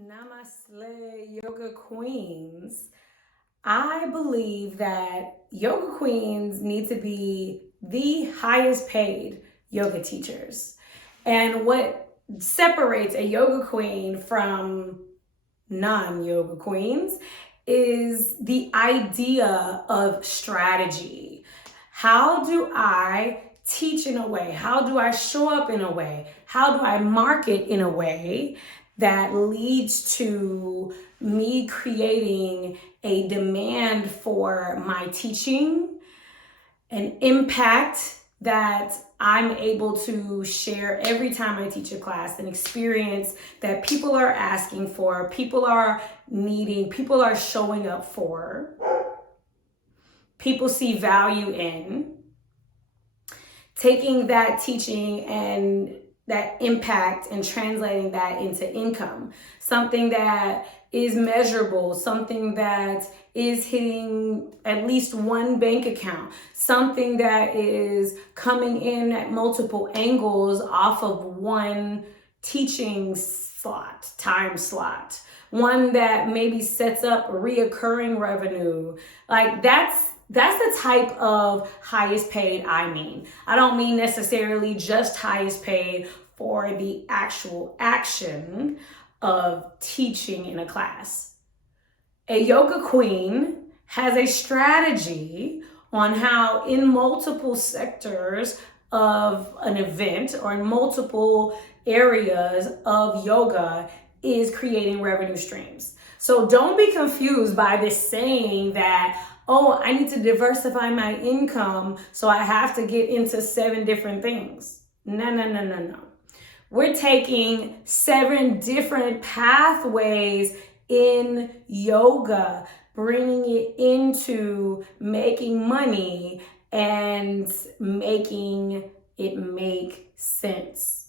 Namaste, yoga queens. I believe that yoga queens need to be the highest paid yoga teachers. And what separates a yoga queen from non yoga queens is the idea of strategy. How do I teach in a way? How do I show up in a way? How do I market in a way that leads to me creating a demand for my teaching, an impact that I'm able to share every time I teach a class, an experience that people are asking for, people are needing, people are showing up for, people see value in, taking that teaching and that impact and translating that into income, something that is measurable, something that is hitting at least one bank account, something that is coming in at multiple angles off of one teaching slot, time slot, one that maybe sets up reoccurring revenue. Like that's the type of highest paid I mean. I don't mean necessarily just highest paid for the actual action of teaching in a class. A yoga queen has a strategy on how in multiple sectors of an event or in multiple areas of yoga is creating revenue streams. So don't be confused by this saying that, oh, I need to diversify my income, so I have to get into 7 different things. No. We're taking 7 different pathways in yoga, bringing it into making money and making it make sense.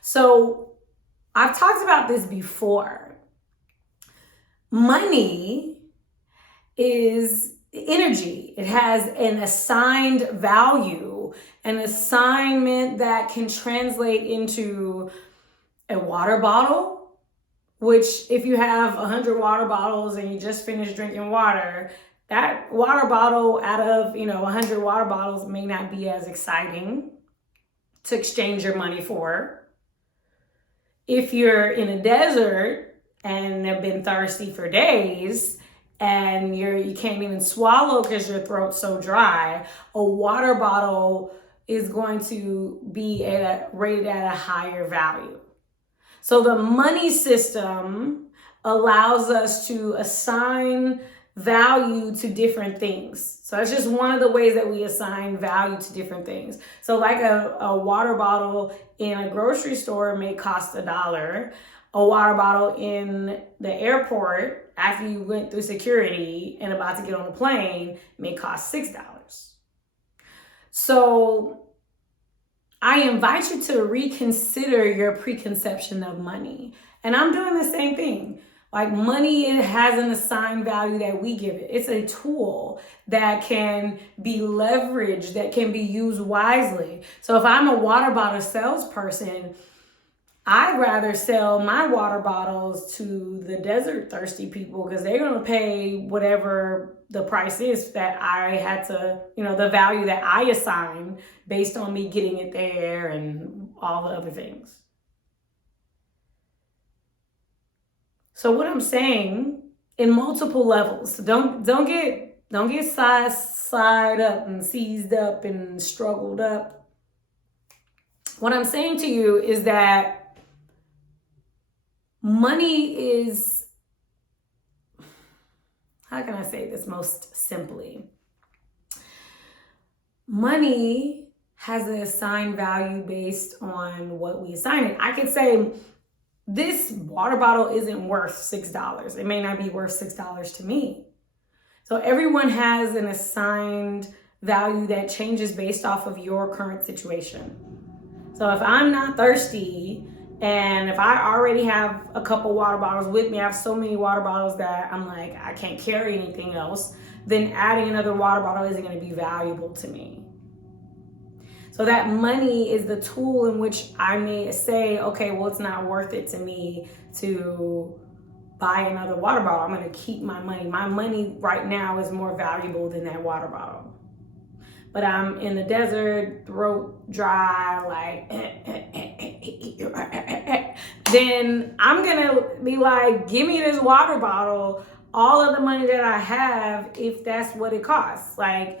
So I've talked about this before. Money is energy. It has an assigned value, an assignment that can translate into a water bottle, which if you have 100 water bottles and you just finished drinking water, that water bottle out of 100 water bottles may not be as exciting to exchange your money for. If you're in a desert and have been thirsty for days, and you can't even swallow because your throat's so dry, a water bottle is going to be rated at a higher value. So the money system allows us to assign value to different things. So that's just one of the ways that we assign value to different things. So like a water bottle in a grocery store may cost $1. A water bottle in the airport after you went through security and about to get on a plane may cost $6. So I invite you to reconsider your preconception of money. And I'm doing the same thing. Like money, it has an assigned value that we give it. It's a tool that can be leveraged, that can be used wisely. So if I'm a water bottle salesperson, I'd rather sell my water bottles to the desert thirsty people because they're going to pay whatever the price is that I had to, the value that I assign based on me getting it there and all the other things. So what I'm saying in multiple levels, don't get side up and seized up and struggled up. What I'm saying to you is that money is, how can I say this most simply? Money has an assigned value based on what we assign it. I could say this water bottle isn't worth $6. It may not be worth $6 to me. So everyone has an assigned value that changes based off of your current situation. So if I'm not thirsty, and if I already have a couple water bottles with me, I have so many water bottles that I'm like, I can't carry anything else, then adding another water bottle isn't going to be valuable to me. So that money is the tool in which I may say, okay, well, it's not worth it to me to buy another water bottle. I'm going to keep my money. My money right now is more valuable than that water bottle. But I'm in the desert, throat dry, like, then I'm gonna be like, give me this water bottle, all of the money that I have, if that's what it costs. Like,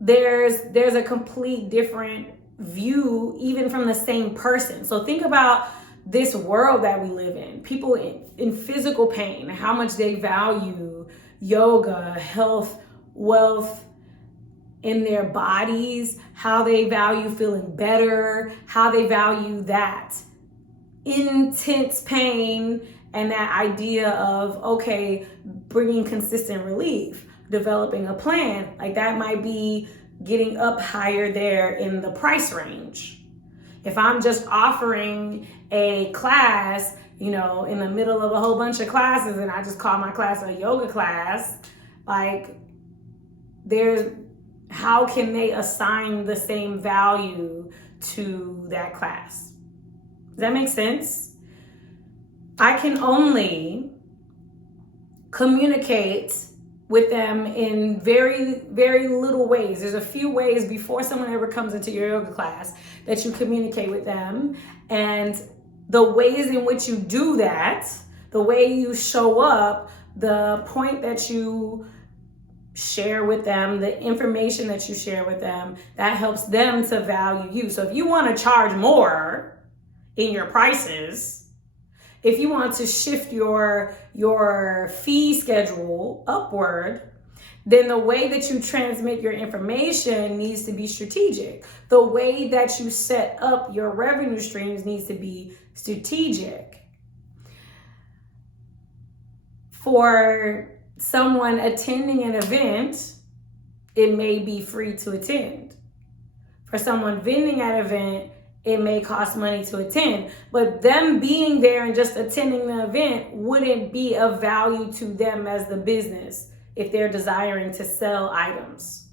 there's a complete different view, even from the same person. So think about this world that we live in. People in physical pain, how much they value yoga, health, wealth, in their bodies, how they value feeling better, how they value that intense pain, and that idea of, okay, bringing consistent relief, developing a plan. Like, that might be getting up higher there in the price range. If I'm just offering a class, in the middle of a whole bunch of classes, and I just call my class a yoga class, like, how can they assign the same value to that class? Does that make sense? I can only communicate with them in very, very little ways. There's a few ways before someone ever comes into your yoga class that you communicate with them. And the ways in which you do that, the way you show up, the point that you share with them, the information that you share with them, that helps them to value you. So if you want to charge more in your prices, if you want to shift your fee schedule upward, then the way that you transmit your information needs to be strategic. The way that you set up your revenue streams needs to be strategic. For someone attending an event, it may be free to attend. For someone vending at an event, it may cost money to attend. But them being there and just attending the event wouldn't be of value to them as the business if they're desiring to sell items.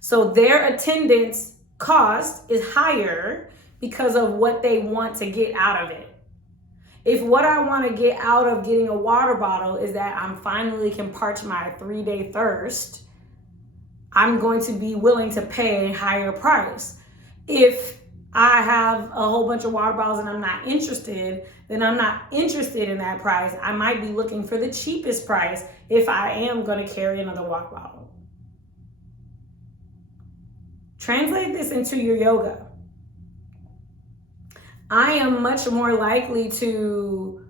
So their attendance cost is higher because of what they want to get out of it. If what I want to get out of getting a water bottle is that I'm finally can parch my 3-day thirst, I'm going to be willing to pay a higher price. If I have a whole bunch of water bottles and I'm not interested, then I'm not interested in that price. I might be looking for the cheapest price if I am going to carry another water bottle. Translate this into your yoga. I am much more likely to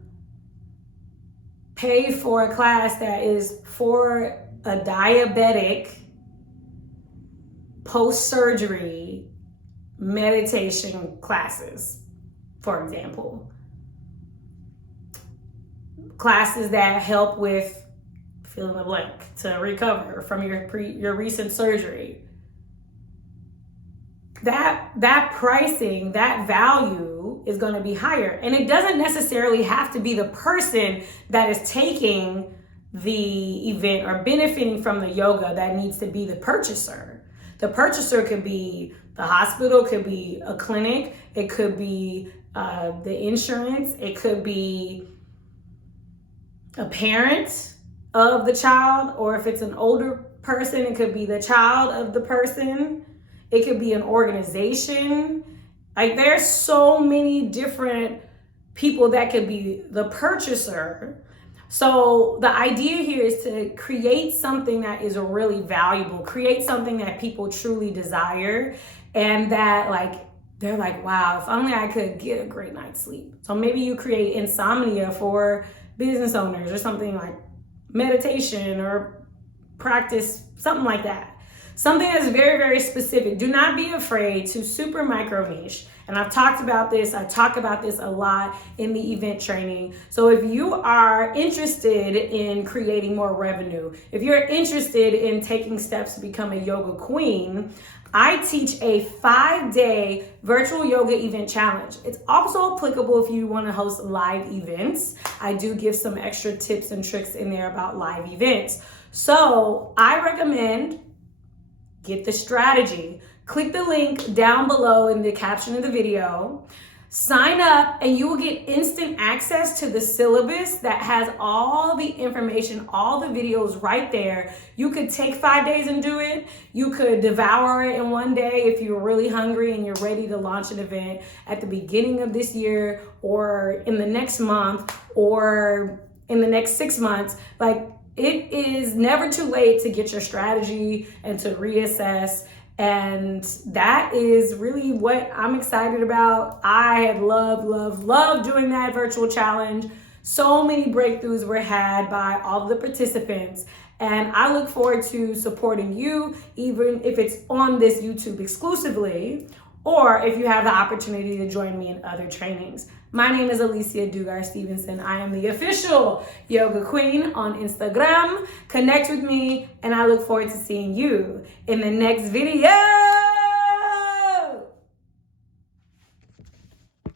pay for a class that is for a diabetic post-surgery meditation classes, for example. Classes that help with fill in the blank to recover from your recent surgery. That pricing, that value is going to be higher. And it doesn't necessarily have to be the person that is taking the event or benefiting from the yoga that needs to be the purchaser. The purchaser could be the hospital, could be a clinic, it could be the insurance, it could be a parent of the child, or if it's an older person, it could be the child of the person. It could be an organization. Like, there's so many different people that could be the purchaser. So the idea here is to create something that is really valuable, create something that people truly desire, and that they're like, wow, if only I could get a great night's sleep. So maybe you create insomnia for business owners or something, like meditation or practice, something like that. Something that's very, very specific. Do not be afraid to super micro niche. And I've talked about this. I talk about this a lot in the event training. So if you are interested in creating more revenue, if you're interested in taking steps to become a yoga queen, I teach a 5-day virtual yoga event challenge. It's also applicable if you want to host live events. I do give some extra tips and tricks in there about live events. So I recommend get the strategy. Click the link down below in the caption of the video. Sign up and you will get instant access to the syllabus that has all the information, all the videos right there. You could take 5 days and do it. You could devour it in one day if you're really hungry and you're ready to launch an event at the beginning of this year or in the next month or in the next 6 months. Like, it is never too late to get your strategy and to reassess. And that is really what I'm excited about. I had loved doing that virtual challenge. So many breakthroughs were had by all of the participants. And I look forward to supporting you, even if it's on this YouTube exclusively, or if you have the opportunity to join me in other trainings. My name is Alicia Dugar Stevenson. I am the official yoga queen on Instagram. Connect with me, and I look forward to seeing you in the next video.